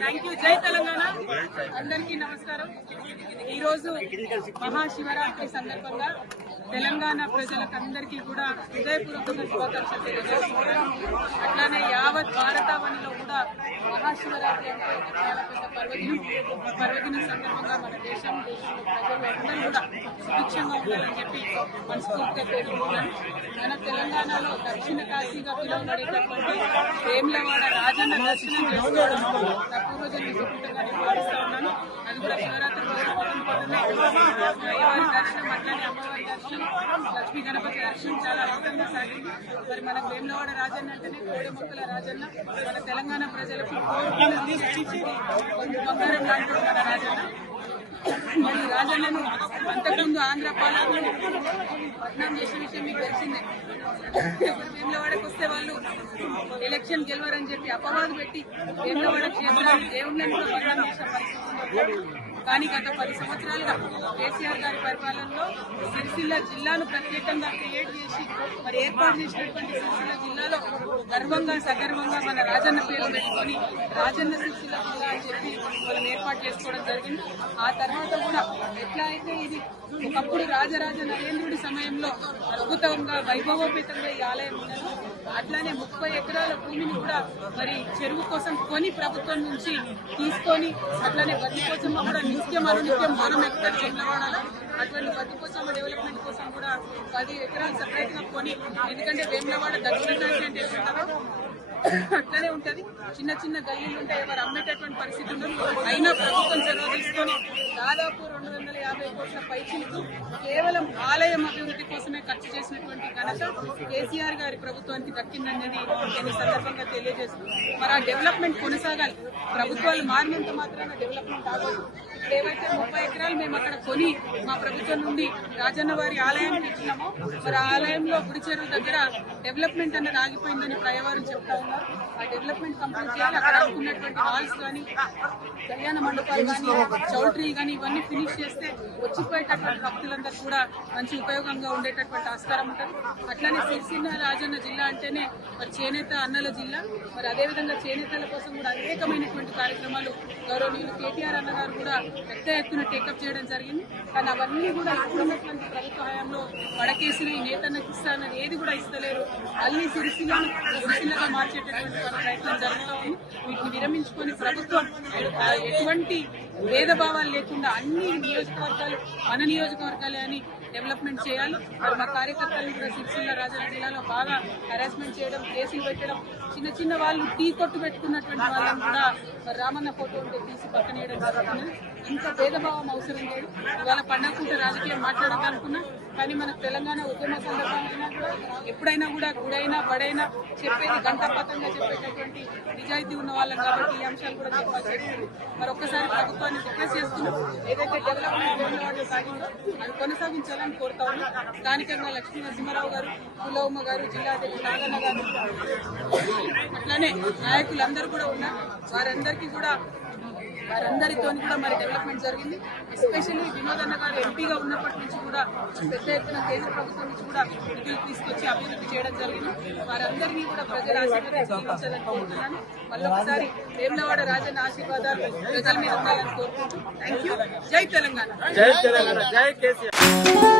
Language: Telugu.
Thank you. జై తెలంగాణ. అందరికీ నమస్కారం. ఈరోజు మహాశివరాత్రి సందర్భంగా తెలంగాణ ప్రజలకు అందరికీ కూడా హృదయపూర్వకంగా శుభాకాంక్షలు తెలియజేస్తున్నాను. అట్లానే యావత్ భారతావనిలో కూడా మహాశివరాత్రి అంటే చాలా పెద్ద పర్వదినం సందర్భంగా మన దేశంలో ప్రజలు అందరూ కూడా సుభిక్షంగా ఉండాలని చెప్పి మనస్ఫూర్తిగా కోరుకుంటున్నాను. మన తెలంగాణలో దక్షిణ కాశీగా పిలువబడేటటువంటి వేములవాడ రాజన్న దర్శనం చేసుకోవడం నా పూర్వజన్మ సుకృతంగా నేను భావిస్తా ఉన్నాను. అది కూడా శివరాత్రి రోజు అయ్యవారి దర్శనం, అట్లానే అమ్మవారి దర్శనం, లక్ష్మీ గణపతి దర్శనం చాలా అద్భుతంగా సాగింది. మరి మన వేములవాడ రాజన్న అంటేనే కోడి మొక్కల రాజన్న. మన తెలంగాణ ప్రజలకు బంగారం లాంటి మన రాజన్న. మరి రాజన్నను అంతకుముందు ఆంధ్ర పాలకులు పట్నం చేసిన విషయం మీకు తెలిసిందే. వేములవాడకు వస్తే వాళ్ళు ఎలక్షన్ గెలవరని చెప్పి అపవాదు పెట్టి వేములవాడ క్షేత్రాలు దేవుళ్ళని కూడా పట్నం చేసిన పరిస్థితి. కానీ గత 10 సంవత్సరాలుగా కేసీఆర్ గారి పరిపాలనలో సిరిసిల్ల జిల్లాను ప్రత్యేకంగా క్రియేట్ చేసి మరి ఏర్పాటు చేసినటువంటి సిరిసిల్ల జిల్లాలో గర్వంగా సగర్వంగా మన రాజన్న పేరు పెట్టుకొని రాజన్న సిరిసిల్ల జిల్లా అని చెప్పి మనం ఏర్పాటు చేసుకోవడం జరిగింది. ఆ తర్వాత కూడా ఎట్లా అయితే ఇది ఒకప్పుడు రాజరాజ నరేంద్రుడి సమయంలో అద్భుతంగా వైభవోపేతంగా ఈ ఆలయం ఉన్నది, అట్లానే 30 ఎకరాల భూమిని కూడా మరి చెరువు కోసం కొని ప్రభుత్వం నుంచి తీసుకొని అట్లానే బతికోసమ్మ కూడా నిత్యం అనునిత్యం మనం ఎక్కడ వేములవాడలో అటువంటి బతికోసమ్మ డెవలప్మెంట్ కోసం కూడా 10 ఎకరాలు సపరేట్ గా కొని, ఎందుకంటే వేములవాడ దక్షిణ కాశీ అంటే ఎట్లుంటారో అట్లనే ఉంటది. చిన్న చిన్న గల్లీలు ఉంటాయి, ఎవరు అమ్మేటటువంటి పరిస్థితి ఉండదు. అయినా ప్రభుత్వం చొరవ తీసుకొని దాదాపు 250 కోట్ల పైచిలకు కేవలం ఆలయం అభివృద్ధి కోసమే ఖర్చు చేసినటువంటి ఘనత కేసీఆర్ గారి ప్రభుత్వానికి దక్కిందనేది నేను సందర్భంగా తెలియజేస్తున్నాను. మరి ఆ డెవలప్మెంట్ కొనసాగాలి. ప్రభుత్వాలు మారినంత మాత్రాన డెవలప్మెంట్ ఆగదు. ఏవైతే 30 ఎకరాలు మేము అక్కడ కొని మా ప్రభుత్వం నుండి రాజన్న వారి ఆలయానికి ఇచ్చినామో, మరి ఆ ఆలయంలో గుడి చెరువు దగ్గర డెవలప్మెంట్ అన్నది ఆగిపోయిందని ప్రయవారం చెప్తా ఉన్నారు. ఆ డెవలప్మెంట్ కంప్లీట్ చేయాలి. అక్కడ అనుకున్నటువంటి హాల్స్ కానీ, కళ్యాణ మండపాలు కానీ, చౌల్ట్రీ కానీ ఇవన్నీ ఫినిష్ చేస్తే వచ్చిపోయేటటువంటి భక్తులందరూ కూడా మంచి ఉపయోగంగా ఉండేటటువంటి ఆస్కారం ఉంటుంది. అట్లానే సిరిసిల్ల రాజన్న జిల్లా అంటేనే మరి చేనేత అన్నల జిల్లా. మరి అదేవిధంగా చేనేతల కోసం కూడా అనేకమైనటువంటి కార్యక్రమాలు గౌరవనీయులు కేటీఆర్ అన్న గారు కూడా పెద్ద ఎత్తున టేకప్ చేయడం జరిగింది. కానీ అవన్నీ కూడా ఇప్పుడున్నటువంటి ప్రభుత్వ హయాంలో వడకేసిన ఈ నేతన్నకి ఇస్తానని ఏది కూడా ఇస్తలేరు. మళ్ళీ సిరిసిల్లగా మార్చేటటువంటి ప్రయత్నం జరుగుతూ ఉంది. వీటిని విరమించుకొని ప్రభుత్వం ఎటువంటి భేదభావాలు లేకుండా అన్ని నియోజకవర్గాలు మన నియోజకవర్గాలే అని డెవలప్మెంట్ చేయాలి. మరి మా కార్యకర్తలు కూడా సిరిసిల్ల రాజన్న జిల్లాలో బాగా హెరాస్మెంట్ చేయడం, కేసులు పెట్టడం, చిన్న చిన్న వాళ్ళు టీ కొట్టు పెట్టుకున్నటువంటి వాళ్ళని కూడా రామన్న ఫోటో ఉంటే తీసి పక్కనేయడం జరుగుతున్నది. ఇంత భేదభావం అవసరం లేదు. ఇవాళ పండగ పూట రాజకీయం మాట్లాడాలనుకున్నా కానీ మనకు తెలంగాణ ఉద్యమ సందర్భమైనా కూడా ఎప్పుడైనా కూడా గుడైనా బడైనా చెప్పేది గంటపతంగా చెప్పేటటువంటి నిజాయితీ ఉన్న వాళ్ళం కాబట్టి ఈ అంశాలు కూడా చెప్పాల్సి. మరి ఒక్కసారి ప్రభుత్వాన్ని రిక్వెస్ట్ చేస్తున్నాం, ఏదైతే డెవలప్మెంట్ వేములవాడలో సాగిందో అది కొనసాగించాలని కోరుతా ఉన్నాం. స్థానికంగా లక్ష్మీ నరసింహారావు గారు, పులవమ్మ గారు, జిల్లా అధ్యక్షుడు నాగన్న గారు, అట్లానే నాయకులందరూ కూడా ఉన్నారు. వారందరితో కూడా మరి డెవలప్మెంట్ జరిగింది. ఎస్పెషల్లీ వినోద్ అన్న గారు ఎంపీగా ఉన్నప్పటి నుంచి కూడా పెద్ద ఎత్తున కేంద్ర ప్రభుత్వం నుంచి కూడా నిధులు తీసుకొచ్చి అభివృద్ధి చేయడం జరిగింది. వారందరినీ కూడా ప్రజల ఆశీర్వాదాలని కోరుతున్నాను. మళ్ళొకసారి వేములవాడ రాజన్న ఆశీర్వాదాలు ప్రజల మీద ఉండాలని కోరుకుంటున్నాను. Thank you. జై తెలంగాణ. జై తెలంగాణ. జై కేసీఆర్.